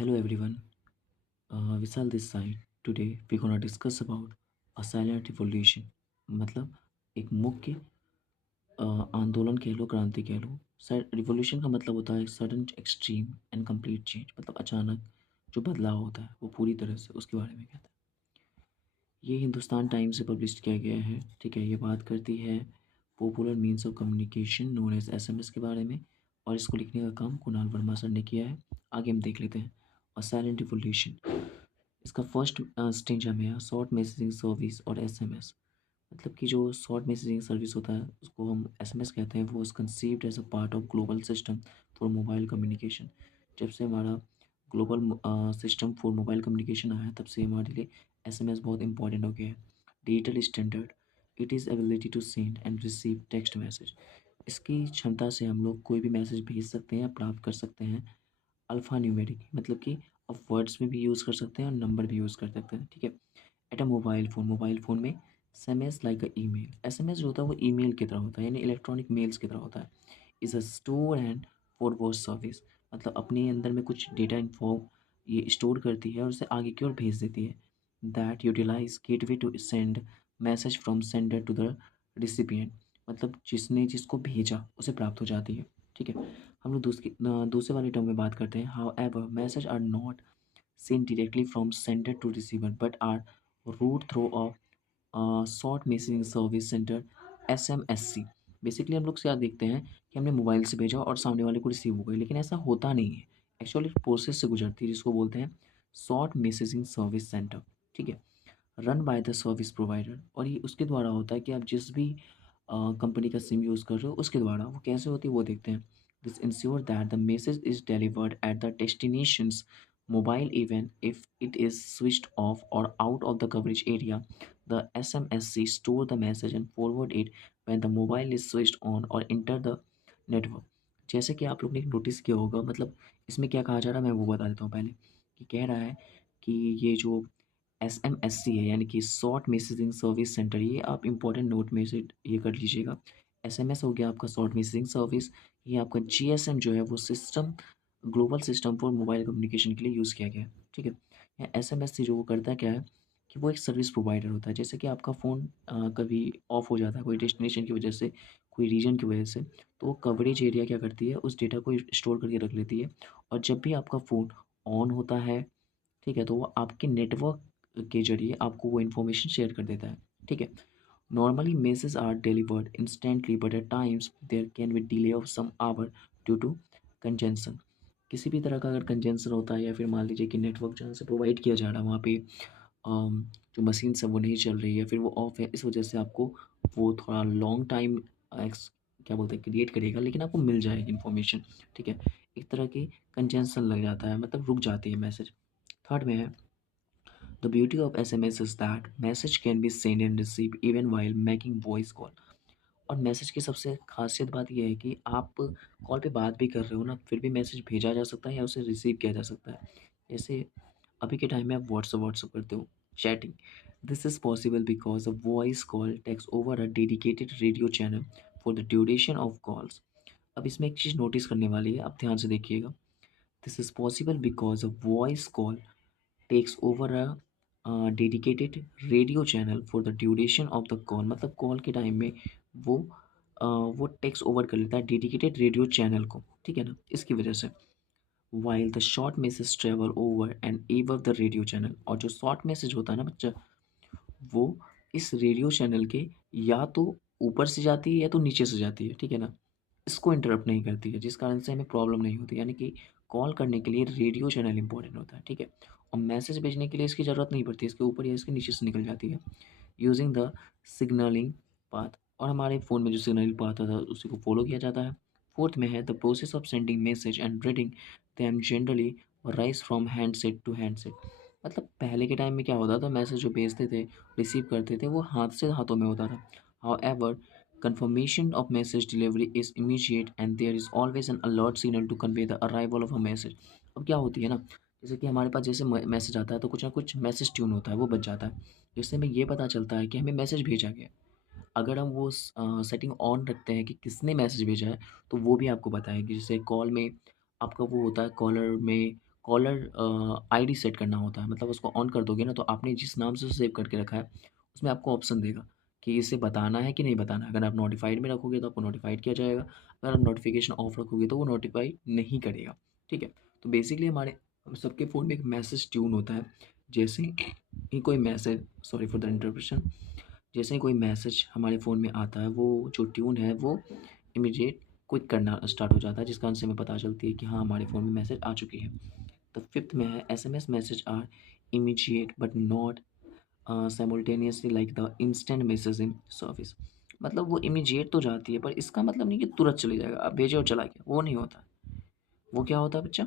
Hello everyone, Vishal this side. Today we're gonna discuss about a silent revolution. मतलब एक मुख्य आंदोलन कह लो, क्रांति कह लो। रिवॉल्यूशन का मतलब होता है sudden extreme and complete change, मतलब अचानक जो बदलाव होता है वो पूरी तरह से उसके बारे में कहता है। ये हिंदुस्तान टाइम्स से पब्लिश किया गया है। ठीक है, ये बात करती है popular means of communication known as SMS के बारे में, और इसको लिखने का काम कुणाल वर्मा सर ने किया है। आगे हम देख लेते हैं। और साइलेंट रिवॉल्यूशन, इसका फर्स्ट स्टेज हमें है शॉर्ट मैसेजिंग सर्विस और एसएमएस। मतलब कि जो शॉर्ट मैसेजिंग सर्विस होता है उसको हम एसएमएस कहते हैं। वो conceived as a part of global system for mobile communication. जब से हमारा global system for mobile communication आया है, तब से हमारे लिए एसएमएस बहुत इंपॉर्टेंट हो गया है। Digital standard, it is ability to send and receive text message. इसकी क्षमता से हम लोग कोई भी मैसेज भेज सकते हैं या प्राप्त कर सकते हैं। अल्फ़ा न्यूमेरिक, मतलब कि आप वर्ड्स में भी यूज़ कर सकते हैं और नंबर भी यूज़ कर सकते हैं। ठीक है। एट अ मोबाइल फ़ोन में SMS like a email. SMS जो होता है वो ईमेल की तरह होता है, यानी इलेक्ट्रॉनिक मेल्स की तरह होता है। Is a store and forward service, मतलब अपने अंदर में कुछ डेटा इन्फॉर्म ये स्टोर करती है और उसे आगे की ओर भेज देती है। That utilize gateway to send message from sender to the recipient, मतलब जिसने जिसको भेजा उसे प्राप्त हो जाती है। ठीक है। हम लोग दूसरे वाले टर्म में बात करते हैं। However message are not sent directly from sender to receiver but are route through a short messaging service center SMSC. Basically हम लोग क्या देखते हैं कि हमने मोबाइल से भेजा और सामने वाले को रिसीव हो गई, लेकिन ऐसा होता नहीं है। एक्चुअली प्रोसेस से गुजरती है जिसको बोलते हैं शॉर्ट मैसेजिंग सर्विस सेंटर। ठीक है। Run by the service provider, और ये उसके द्वारा होता है कि आप जिस भी कंपनी का सिम यूज़ कर रहे हो उसके द्वारा। वो कैसे होती है वो देखते हैं। This ensure that the message is delivered at the destinations mobile even if it is switched off और out of the coverage area. The SMSC store the message and forward it when the mobile is switched on or enter the network। जैसे कि आप लोग ने notice किया होगा, मतलब इसमें क्या कहा जा रहा है मैं वो बता देता हूँ पहले। कि कह रहा है कि ये जो SMSC है, यानी कि शॉर्ट मैसेजिंग सर्विस सेंटर, ये आप इंपॉर्टेंट नोट में से ये कर लीजिएगा। SMS हो गया आपका शॉर्ट मैसेजिंग सर्विस। ये आपका GSM जो है वो system global system for mobile communication के लिए यूज़ किया गया है। ठीक है। या SMSC जो वो करता है क्या है कि वो एक सर्विस प्रोवाइडर होता है। जैसे कि आपका फ़ोन कभी ऑफ हो जाता है कोई डेस्टिनेशन की वजह से, कोई रीजन की वजह से, तो वो कवरेज एरिया क्या करती है, उस डेटा को स्टोर करके रख लेती है। और जब भी आपका फ़ोन ऑन होता है, ठीक है, तो वो आपके नेटवर्क के ज़रिए आपको वो इन्फॉर्मेशन शेयर कर देता है। ठीक है। Normally message are delivered instantly but at times there can be delay of some hour due to congestion. किसी भी तरह का अगर कंजेंशन होता है या फिर मान लीजिए कि नेटवर्क जहाँ से प्रोवाइड किया जा रहा है वहाँ पे जो मशीन्स है वो नहीं चल रही है, फिर वो ऑफ है, इस वजह से आपको वो थोड़ा लॉन्ग टाइम एक्स क्या बोलते हैं क्रिएट करेगा, लेकिन आपको मिल जाएगी इन्फॉर्मेशन। ठीक है। एक तरह की कंजेंशन लग जाता है, मतलब रुक जाती है मैसेज। थर्ड में है the beauty of SMS is that message can be send and receive even while making voice call. और मैसेज की सबसे खासियत बात यह है कि आप कॉल पे बात भी कर रहे हो ना, फिर भी मैसेज भेजा जा सकता है या उसे रिसीव किया जा सकता है। जैसे अभी के टाइम में आप व्हाट्सअप करते हो, chatting. This is possible because a voice call takes over a dedicated radio channel for the duration of calls. अब इसमें एक चीज़ नोटिस करने वाली है, आप ध्यान से देखिएगा। This is possible because a voice call takes over a dedicated radio channel for the duration of the call, मतलब कॉल के टाइम में वो वो टेक्स ओवर कर लेता है डेडिकेटेड रेडियो चैनल को। ठीक है ना, इसकी वजह से। While the short message travel over and ever the radio channel, और जो शॉर्ट मैसेज होता है ना बच्चा, वो इस रेडियो चैनल के या तो ऊपर से जाती है या तो नीचे से जाती है। ठीक है ना, इसको इंटरप्ट नहीं करती है, जिस कारण से हमें प्रॉब्लम नहीं होती। यानी कि कॉल करने के लिए रेडियो चैनल इंपॉर्टेंट होता है। ठीक है। और मैसेज भेजने के लिए इसकी ज़रूरत नहीं पड़ती, इसके ऊपर या इसके नीचे से निकल जाती है यूजिंग द सिग्नलिंग पाथ। और हमारे फ़ोन में जो सिग्नलिंग पाथ होता है उसी को फॉलो किया जाता है। फोर्थ में है the process of sending message and reading them generally rise from handset to handset. मतलब पहले के टाइम में क्या होता था, मैसेज जो भेजते थे, रिसीव करते थे, वो हाथ से हाथों में होता था। How confirmation of message delivery is immediate and there is always an alert signal to convey the arrival of a message। अब क्या होती है ना, जैसे कि हमारे पास जैसे मैसेज आता है तो कुछ ना कुछ मैसेज ट्यून होता है, वो बज जाता है, जिससे हमें ये पता चलता है कि हमें मैसेज भेजा गया। अगर हम वो सेटिंग ऑन रखते हैं कि किसने मैसेज भेजा है, तो वो भी आपको बताएगी। जैसे कॉल में आपका वो होता है, कॉलर में कॉलर आईडी सेट करना होता है, मतलब उसको ऑन कर दोगे ना तो आपने जिस नाम से सेव करके रखा है उसमें आपको ऑप्शन देगा कि इसे बताना है कि नहीं बताना है। अगर आप नोटिफाइड में रखोगे तो आपको नोटिफाइड किया जाएगा, अगर आप नोटिफिकेशन ऑफ रखोगे तो वो नोटिफाई नहीं करेगा। ठीक है, तो बेसिकली हमारे हम सबके फ़ोन में एक मैसेज ट्यून होता है। जैसे ही कोई message, sorry for the interruption, जैसे ही कोई मैसेज हमारे फ़ोन में आता है वो जो ट्यून है वो इमीडिएट क्विक करना स्टार्ट हो जाता है, जिसका कारण से हमें पता चलती है कि हाँ हमारे फ़ोन में मैसेज आ चुकी है। तो फिफ्थ में है SMS message are immediate but not simultaneously like the instant messaging service. मतलब वो इमीडिएट तो जाती है पर इसका मतलब नहीं कि तुरंत चली जाएगा, आप भेजे और चला गया, वो नहीं होता। वो क्या होता है बच्चा,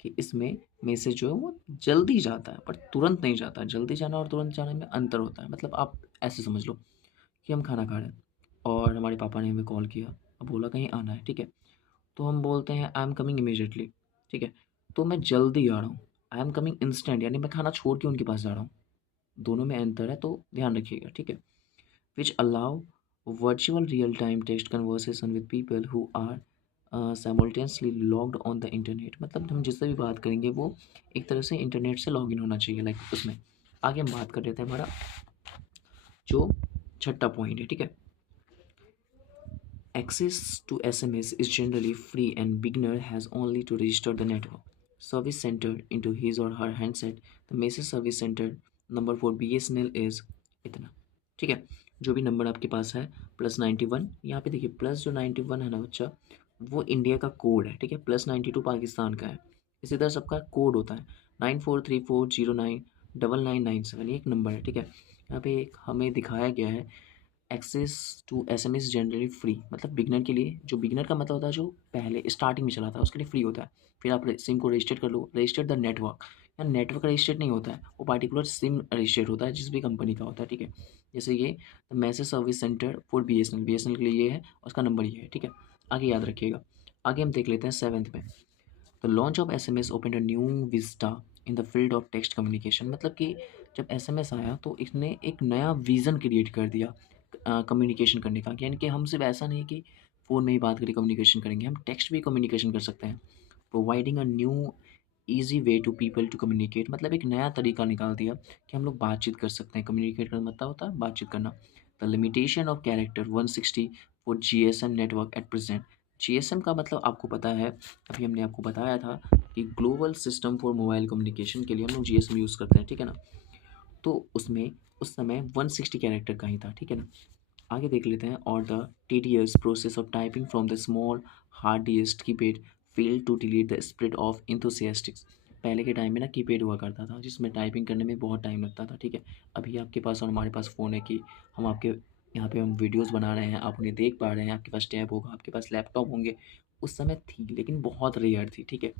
कि इसमें मैसेज जो है वो जल्दी जाता है पर तुरंत नहीं जाता। जल्दी जाना और तुरंत जाने में अंतर होता है। मतलब आप ऐसे समझ लो कि हम खाना खा रहे हैं और हमारे पापा ने हमें कॉल किया, अब बोला कहीं आना है, ठीक है, तो हम बोलते हैं आई एम कमिंग इमीडिएटली। ठीक है, तो मैं जल्दी आ रहा हूँ। आई एम कमिंग इंस्टेंट यानी मैं खाना छोड़ के उनके पास जा रहा हूँ। दोनों में अंतर है, तो ध्यान रखिएगा। ठीक है, which allow virtual real time text conversation with people who are simultaneously logged on the internet. मतलब हम जिससे भी बात करेंगे वो एक तरह से इंटरनेट से लॉग इन होना चाहिए, लाइक उसमें। आगे हम बात कर लेते हैं हमारा जो छठा पॉइंट है। ठीक है, access to SMS is generally free and beginner has only to register the network service center into his or her handset. The message service center number for BSNL is इतना। ठीक है, जो भी नंबर आपके पास है +91, यहाँ पे देखिए प्लस जो 91 है ना बच्चा, वो इंडिया का कोड है। ठीक है, +92 पाकिस्तान का है। इसी तरह सबका कोड होता है 9434099997, ये एक नंबर है। ठीक है, यहाँ पे एक हमें दिखाया गया है access to SMS generally free, मतलब बिगनर के लिए। जो बिगनर का मतलब होता है जो पहले स्टार्टिंग में चला था उसके लिए फ्री होता है। फिर आप सिम को रजिस्टर कर लो, रजिस्टर द नेटवर्क। या नेटवर्क रजिस्टर्ड नहीं होता है, वो पार्टिकुलर सिम रजिस्टर्ड होता है जिस भी कंपनी का होता है। ठीक है, जैसे ये message service centre for BSNL के लिए ये है और उसका नंबर ये है। ठीक है, आगे याद रखिएगा। आगे हम देख लेते हैं सेवन्थ में, the launch of SMS open a new Vista in the field of text communication. मतलब कि जब एसएमएस आया तो इसने एक नया विज़न क्रिएट कर दिया कम्युनिकेशन करने का। यानी कि हम सिर्फ ऐसा नहीं कि फ़ोन में ही बात करके कम्युनिकेशन करेंगे, हम टेक्स्ट भी कम्युनिकेशन कर सकते हैं। Providing a new easy way to people to communicate, मतलब एक नया तरीका निकाल दिया कि हम लोग बातचीत कर सकते हैं। कम्युनिकेट करना मतलब होता है बातचीत करना। The limitation of character 160 for GSM network at present. GSM का मतलब आपको पता है, अभी हमने आपको बताया था कि global system for mobile communication के लिए हम लोग जीएसएम यूज़ करते हैं। ठीक है ना, तो उसमें उस समय 160 कैरेक्टर का ही था। ठीक है ना, आगे देख लेते हैं। और the tedious process of typing from the small hard disk keypad fail to delete the spirit of enthusiastics. पहले के टाइम में ना कीपैड हुआ करता था जिसमें टाइपिंग करने में बहुत टाइम लगता था। ठीक है, अभी आपके पास और हमारे पास फ़ोन है कि हम आपके यहाँ पे हम वीडियोस बना रहे हैं, आप उन्हें देख पा रहे हैं, आपके पास टैब होगा, आपके पास लैपटॉप होंगे। उस समय थी लेकिन बहुत रेयर थी। ठीक है,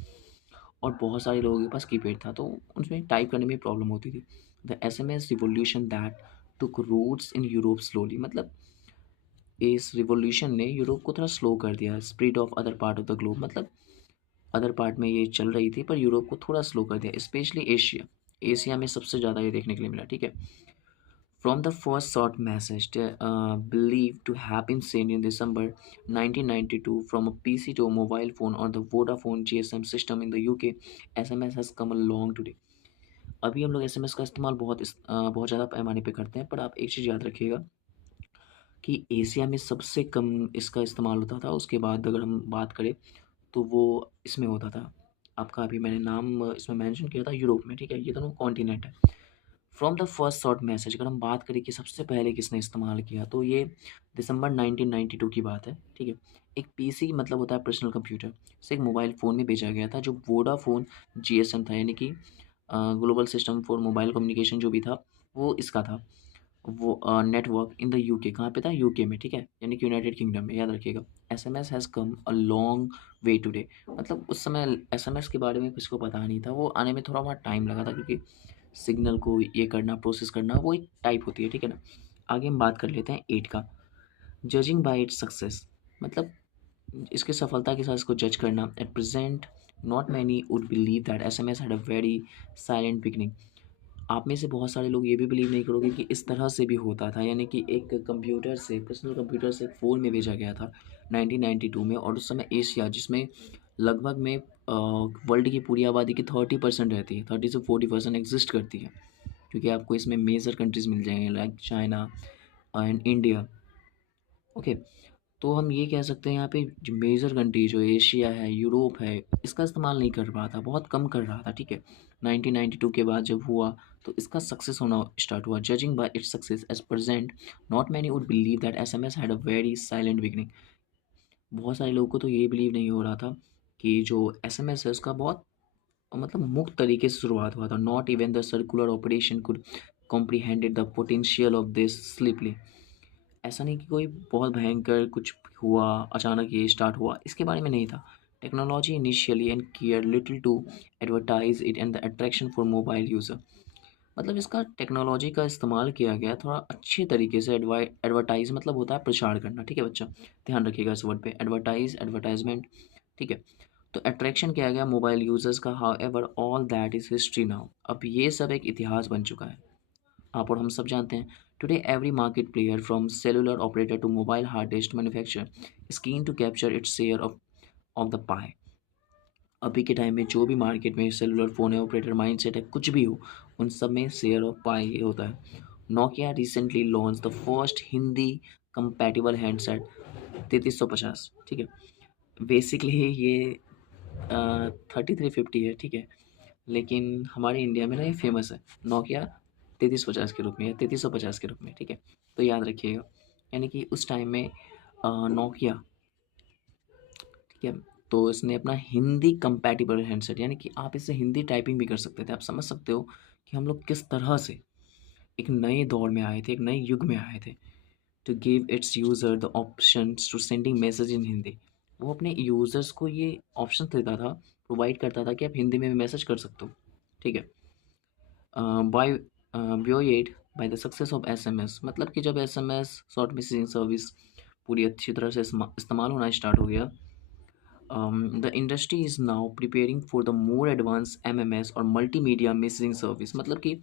और बहुत सारे लोगों के पास कीपैड था तो उसमें टाइप करने में प्रॉब्लम होती थी। The SMS revolution that took roots in Europe slowly, मतलब इस रिवॉल्यूशन ने यूरोप को थोड़ा स्लो कर दिया। Spread of other part of the globe, मतलब अदर पार्ट में ये चल रही थी पर यूरोप को थोड़ा स्लो कर दिया, स्पेशली एशिया। एशिया में सबसे ज़्यादा ये देखने के लिए मिला। ठीक है, from the first short message believe to have been send in December 1992 from a PC to a mobile phone और the Vodafone GSM system in the UK, SMS has come along today. अभी हम लोग SMS का इस्तेमाल बहुत ज़्यादा पैमाने पे करते हैं, पर आप एक चीज़ याद रखिएगा कि एशिया में सबसे कम इसका इस्तेमाल होता था। उसके बाद अगर हम बात करें तो वो इसमें होता था, आपका अभी मैंने नाम इसमें मेंशन किया था यूरोप में। ठीक है, ये दोनों कॉन्टिनेंट है। From the first short message अगर हम बात करें कि सबसे पहले किसने इस्तेमाल किया तो ये दिसंबर 1992 की बात है। ठीक है, एक पीसी मतलब होता है पर्सनल कंप्यूटर, से एक मोबाइल फ़ोन में भेजा गया था जो वोडाफोन जीएसएम था, यानी कि global system for mobile communication जो भी था वो इसका था। वो नेटवर्क इन द यूके, कहाँ पे था, यूके में। ठीक है, यानी कि यूनाइटेड किंगडम में। याद रखिएगा, SMS has come a long way today. मतलब उस समय एसएमएस के बारे में किसी को पता नहीं था, वो आने में थोड़ा बहुत टाइम लगा था क्योंकि सिग्नल को ये करना, प्रोसेस करना, वो एक टाइप होती है। ठीक है ना, आगे हम बात कर लेते हैं 8 का, जजिंग बाय इट्स सक्सेस। मतलब इसकी सफलता के साथ इसको जज करना। At present not many would believe that SMS had a very silent beginning. आप में से बहुत सारे लोग ये भी बिलीव नहीं करोगे कि इस तरह से भी होता था, यानी कि एक कंप्यूटर से, पर्सनल कंप्यूटर से एक फ़ोन में भेजा गया था 1992 में। और उस समय एशिया जिसमें लगभग में वर्ल्ड की पूरी आबादी की 30% रहती है, 30 से 40% एग्जिस्ट करती है, क्योंकि आपको इसमें मेजर कंट्रीज मिल जाएंगे like China and India. Okay, तो हम ये कह सकते हैं यहाँ पे जो मेजर कंट्री जो एशिया है, यूरोप है, इसका इस्तेमाल नहीं कर रहा था, बहुत कम कर रहा था, ठीक है। 1992 के बाद जब हुआ तो इसका सक्सेस होना स्टार्ट हुआ। Judging by its success as present, not many would believe that SMS had a very silent beginning. बहुत सारे लोगों को तो ये बिलीव नहीं हो रहा था कि जो एसएमएस है उसका बहुत मतलब मुक्त तरीके से शुरुआत हुआ था। Not even the circular operation could comprehended the potential of this slippily. ऐसा नहीं कि कोई बहुत भयंकर कुछ हुआ, अचानक ये स्टार्ट हुआ, इसके बारे में नहीं था। Technology initially and care little to advertise it and the attraction for mobile user. मतलब इसका टेक्नोलॉजी का इस्तेमाल किया गया थोड़ा अच्छे तरीके से। एडवर्टाइज मतलब होता है प्रचार करना, ठीक है बच्चा, ध्यान रखिएगा इस वर्ड पे, एडवर्टाइज, एडवर्टाइजमेंट, ठीक है। तो अट्रैक्शन किया गया मोबाइल यूजर्स का। How ever all that is history now, अब ये सब एक इतिहास बन चुका है, आप और हम सब जानते हैं। Today every market player from cellular operator to mobile hardest manufacture is keen to capture its share of the pie. अभी के टाइम में जो भी मार्केट में सेलुलर फ़ोन है, ऑपरेटर माइंडसेट है, कुछ भी हो, उन सब में शेयर ऑफ पाई ये होता है। Nokia recently launch the first Hindi compatible handset 3350, ठीक है। बेसिकली ये 3350 है, ठीक है, लेकिन हमारे इंडिया में ना ये फेमस है नोकिया 3350 के रूप में या 3350 के रूप में, ठीक है। तो याद रखिएगा, यानी कि उस टाइम में नोकिया, ठीक है, तो इसने अपना हिंदी कंपैटिबल हैंडसेट, यानी कि आप इससे हिंदी टाइपिंग भी कर सकते थे। आप समझ सकते हो कि हम लोग किस तरह से एक नए दौर में आए थे, एक नए युग में आए थे। To give its user the option to sending message in Hindi, वो अपने यूज़र्स को ये ऑप्शन देता था, प्रोवाइड करता था कि आप हिंदी में भी मैसेज कर सकते हो, ठीक है। By buoyed by the success of SMS, मतलब कि जब एसएमएस शॉर्ट मैसेजिंग सर्विस पूरी अच्छी तरह से इस्तेमाल होना स्टार्ट हो गया, the industry is now preparing for the more advanced MMS और मल्टीमीडिया मैसेजिंग सर्विस। मतलब कि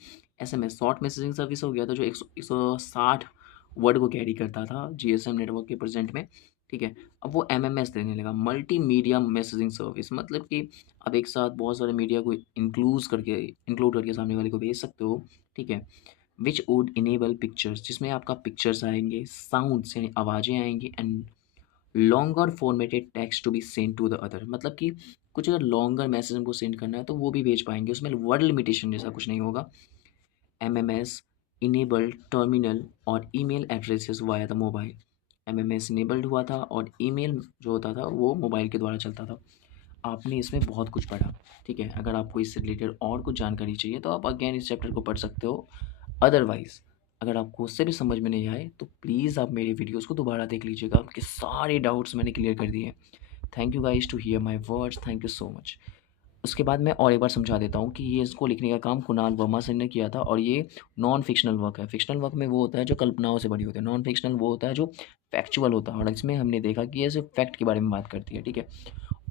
SMS शॉर्ट मैसेजिंग सर्विस हो गया था जो 160 वर्ड को कैरी करता था जीएसएम नेटवर्क के प्रेजेंट में, ठीक है। अब वो MMS देने लगा, मल्टीमीडिया मैसेजिंग सर्विस, मतलब कि अब एक साथ बहुत सारे मीडिया को इंक्लूड करके सामने वाले को भेज सकते हो, ठीक है। विच वुड इनेबल पिक्चर्स, जिसमें आपका पिक्चर्स आएंगे, साउंड्स यानी आवाज़ें आएंगी, and longer formatted text to be send to the other. मतलब कि कुछ अगर लॉन्गर मैसेज हमको सेंड करना है तो वो भी भेज पाएंगे, उसमें वर्ड लिमिटेशन जैसा कुछ नहीं होगा। MMS इनेबल्ड टर्मिनल और email addresses via the mobile. MMS enabled हुआ था और ईमेल जो होता था वो मोबाइल के द्वारा चलता था। आपने इसमें बहुत कुछ पढ़ा, ठीक है। अगर आपको इससे रिलेटेड और कुछ जानकारी चाहिए तो आप अगेन इस चैप्टर को पढ़ सकते हो। अदरवाइज़ अगर आपको उससे भी समझ में नहीं आए तो प्लीज़ आप मेरे वीडियोज़ को दोबारा देख लीजिएगा, आपके सारे डाउट्स मैंने क्लियर कर दिए हैं। Thank you guys to hear my words, thank you so much. उसके बाद मैं और एक बार समझा देता हूँ कि ये इसको लिखने का काम कुणाल वर्मा सर ने किया था, और ये नॉन फिक्शनल वर्क है। फिक्शनल वर्क में वो होता है जो कल्पनाओं से बड़ी होती है, नॉन फिक्शनल वो होता है जो फैक्चुअल होता है, और इसमें हमने देखा कि ये सिर्फ फैक्ट के बारे में बात करती है, ठीक है।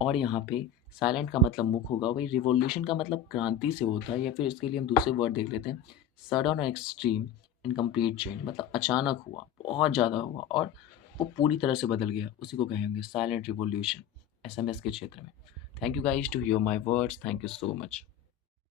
और यहाँ पे साइलेंट का मतलब मुख होगा, वही रिवॉल्यूशन का मतलब क्रांति से होता है, या फिर इसके लिए हम दूसरे वर्ड देख लेते हैं, सडन और एक्सट्रीम एंड कंप्लीट चेंज, मतलब अचानक हुआ, बहुत ज़्यादा हुआ और वो पूरी तरह से बदल गया, उसी को कहेंगे साइलेंट रिवॉल्यूशन एसएमएस के क्षेत्र में। Thank you guys to hear my words, thank you so much.